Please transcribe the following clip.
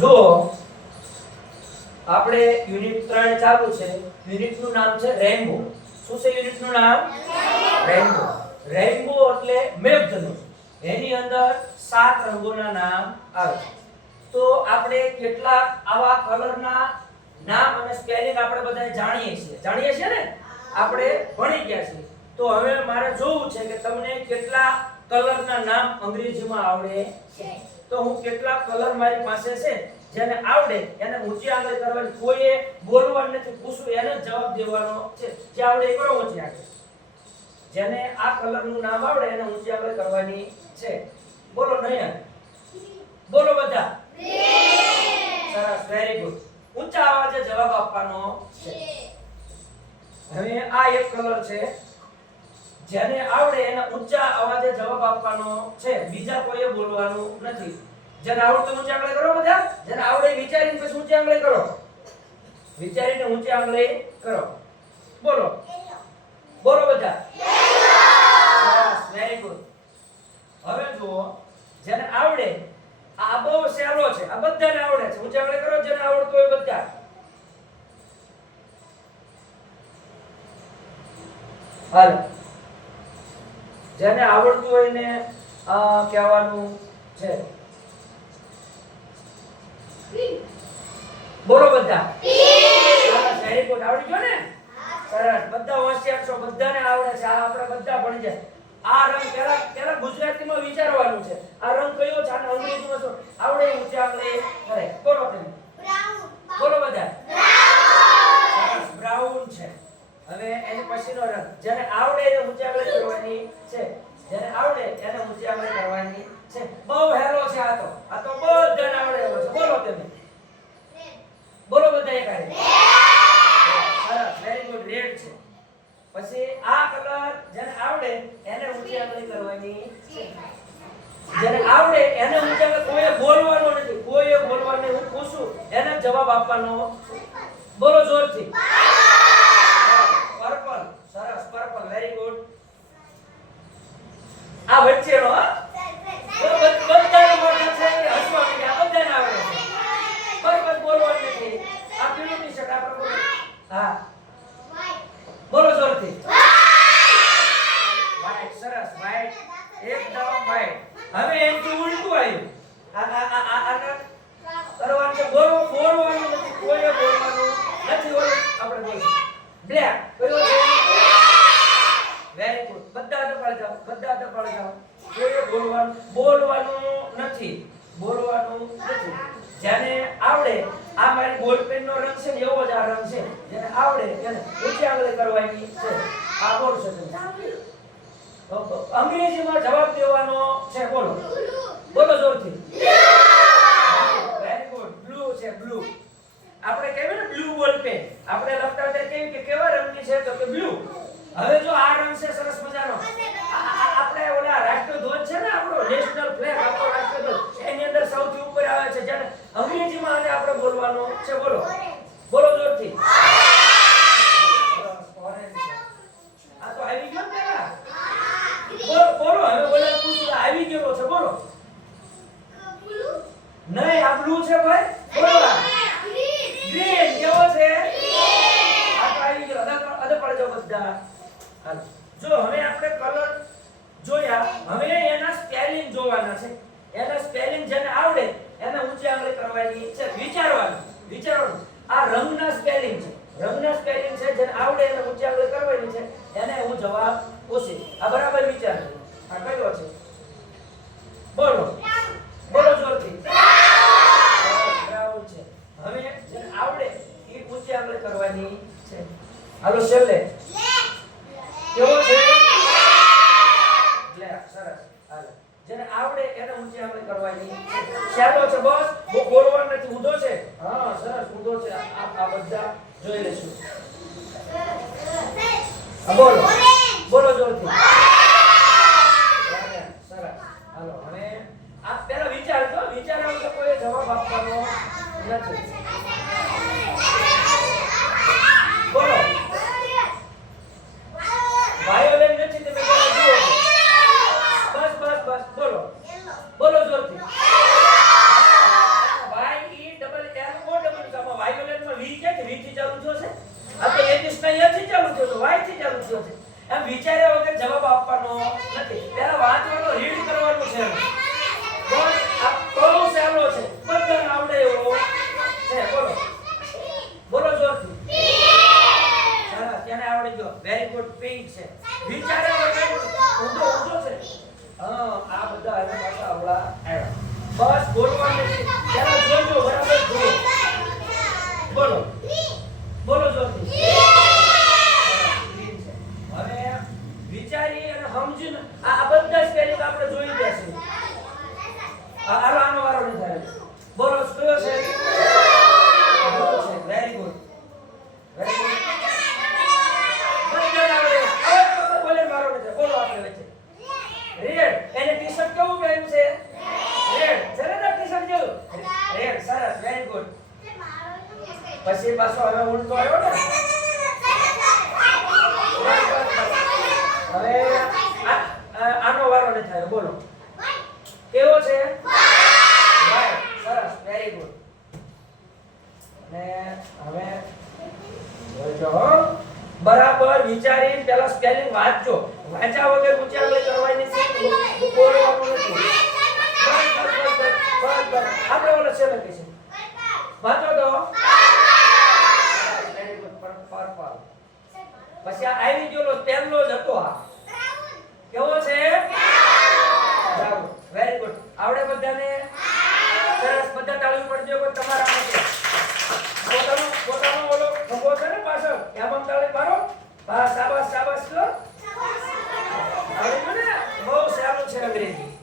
જો આપણે યુનિટ 3 ચાલુ છે. યુનિટ નું નામ છે રેનબો. શું છે યુનિટ નું નામ? રેનબો. રેનબો એટલે મેઘધનુષ. એની અંદર 7 રંગોના નામ આવે છે. તો આપણે કેટલાક આવા કલરના નામ અને સ્પેલિંગ આપણે બધા જાણીએ છીએ ને? આપણે ભણી ગયા છીએ. તો હવે મારે જોવું છે કે તમને કેટલા કલરના નામ અંગ્રેજીમાં આવડે છે. તો હું કેટલા કલર મારી પાસે છે જેને આવડે એને ઊંચી આંગળી કરવાની. કોઈએ બોલવાનું નથી, પૂછવું એને જવાબ દેવાનો છે. જે આવડે એ કરો ઊંચી આંગળી. જેને આ કલરનું નામ આવડે એને ઊંચી આંગળી કરવાની છે. બોલો નયન. બોલો બધા. સરસ, વેરી ગુડ. ઊંચા અવાજે જવાબ આપવાનો છે. હવે આ એક કલર છે. જેને આવડે એને ઊંચા અવાજે જવાબ આપવાનો છે. બીજા કોઈએ બોલવાનું નથી. જેને આવડે ઊંચી આંગળી કરો બધા. જેને આવડે વિચારીને પછી ઊંચી આંગળી કરો. વિચારીને ઊંચી આંગળી કરો. બોલો. બોલો બધા. સરસ, વેરી ગુડ. હવે જુઓ, જેને આવડે આ બહુ સહેલો છે. આ બધાને આવડે છે. ઊંચી આંગળી કરો જેને આવડતું હોય બધા. હાલ. જેને આવડતું હોય ને કહેવાનું છે. બોલો બધા. સરસ, વેરી ગુડ. આવડી ગયો ને? સરસ. બધા હોશિયાર છો. બધાને આવડે છે. આ આપણે બધા ભણી જાય. આ રંગ પેલા ગુજરાતીમાં વિચારવાનું છે. આ રંગ કયો છે? આને અંગ્રેજીમાં શું આવડે? ઊંચી આંગળી કરે. બોલો તમે. બ્રાઉન. બોલો બધા. સરસ, બ્રાઉન છે. હવે એની પછીનો રંગ. જેને આવડે એને ઊંચી આંગળી કરવાની છે. જેને આવડે એને ઊંચી આંગળી કરવાની છે. બહુ હેલો છે આ તો. આ તો બધાને આવડે એવો છે. બોલો તમે. બોલો બધા એક હારે. સરસ, વેરી ગુડ. રેડ છે. પછી આ કલર જેને આવડે એને ઊંચી આંગળી કરવાની છે. જેને આવડે એને ઊંચી આંગળી. કોઈએ બોલવાનું નથી. કોઈએ બોલવાનું નહીં. હું પૂછું એને જવાબ આપવાનો. બોલો જોરથી. પર્પલ. સરસ, પર્પલ. Very good. આ વચ્ચેનો બધાને મોઢા છે હસવા માંડ્યા. બધાને આવડે છે. પર્પલ બોલવાનું નથી. આ પીળું ટી-શર્ટ આપણે બોલો. હા, બોલો જોરથી. વ્હાઈટ. સરસ, વ્હાઈટ. એકદમ વ્હાઈટ. હવે એનથી ઉલટું આવ્યું. આ કરવાનું છે. બોલવાનું નથી. કોઈએ બોલવાનું નથી. ઓલું આપણે બોલીએ. બ્લેક. કયો છે? Very good. બધા તપાળ જાઓ. બધા તપાળ જાઓ. કોઈએ બોલવાનું નથી. બોલવાનું નથી. જેને આવડે આ મારી બોલપેન નો રંગ છે ને એવો જ આ રંગ છે. જેને આવડે એને ઊંચી આંગળી કરવાની છે. આ બોલશો તમે. અંગ્રેજીમાં જવાબ દેવાનો છે. બોલો. બોલો જોરથી. Very good. બ્લુ છે. બ્લુ. આપણે કહેવાય ને બ્લુ બોલપેન. આપણે લખતા હતા કે કેવા રંગની છે તો કે બ્લુ. હવે જો આ રંગ છે સરસ મજાનો. આપણે ઓલા રાષ્ટ્રધ્વજ છે ને આપણો નેશનલ ફ્લેગ આપણો રાષ્ટ્રધ્વજ એની અંદર સૌથી ઉપર આવે છે. જેને અંગ્રેજીમાં આને આપણે બોલવાનું છે. બોલો. બોલો જોરથી. ઓરેન્જ. આ તો આવી ગયો ને પેલા. બોલો. હવે બોલા પૂછું આવી ગયો છે. બોલો. નહીં, આ બ્લુ છે ભાઈ. બોલો. ગ્રીન. કેવો છે? આ તો આવી ગયો. અદા પડ જાવ બધા. હાલો. જો હવે આપણે કલર જોયા. હવે એના સ્પેલિંગ જોવાના છે. એના સ્પેલિંગ જેને આવડે એને ઊંચી આંગળી કરવાની છે. વિચારવાનું. આ રંગના સ્પેલિંગ છે. રંગના સ્પેલિંગ છે. જેને આવડે એને ઊંચી આંગળી કરવાની છે. એને હું જવાબ પૂછી. આ બરાબર વિચારજો. આ કયો છે? બોલો. બોલો જોરથી. બ્રાઉન છે. હવે જેને આવડે એ ઊંચી આંગળી કરવાની છે. હાલો છેલ્લે. કેવો છે? બ્લેક. સરસ. હાલો. જેને આવડે એને ઊંચી આંગળી કરવાની છે. શેલો છે બોસ. બોલવાનું નથી. ઊંધો છે. હા, સરસ. ઊંધો છે. આ બધા જોઈ લેશું. બોલો. બોલો જોરથી. સરસ. હાલો. હવે આ પહેલા વિચારજો. વિચારવાનું તો કોઈ જવાબ આપવાનો નથી. બોલો. વાયોલેટ નથી. તમે પહેલા જુઓ. બસ. બોલો. બોલો જોરથી. વાય ઈટ બધા સ્પેલિંગ આપણે જોઈ ગયા છે. હાલો આનો વારો નથી આવ્યો. બોલો કયો છે? Very good, very good. મને આવડે. હવે બોલે વારો નથી. બોલો આપણે વચ્ચે. રેડ. એને ટી-શર્ટ કેવું પહેર્યું છે? રેડ. ચલે ને ટી-શર્ટ જેવું? રેડ. સરસ, વેરી ગુડ. પછી પાછો હવે ઉલટો આવ્યો ને. હવે આનો વારો નથી આવ્યો. બોલો કેવો છે? રાઈટ. સરસ, વેરી ગુડ. અને હવે જોજો બરાબર વિચારીને પહેલા સ્પેલિંગ વાંચજો. વાંચ્યા વગર ઉચ્ચારણ કરવાની છે. બોલવાનું નથી. બસ આપણે ઓલો છે લખી છે. વાંચો તો. Very good. પર્પલ. પછી આ આવી ગયો પહેલો જ હતો. આ કેવો છે? બ્રાઉન. Very good. આવડે બધાને? સરસ. બધા તાળી પડજો કોઈ તમારા માટે. પોતાનો ઓલો ખંભો છે ને પાછળ એમાં તાળી મારો. હા શાબાશ શાબાશ લો. આવડે ને? બહુ સારું છે અંગ્રેજી.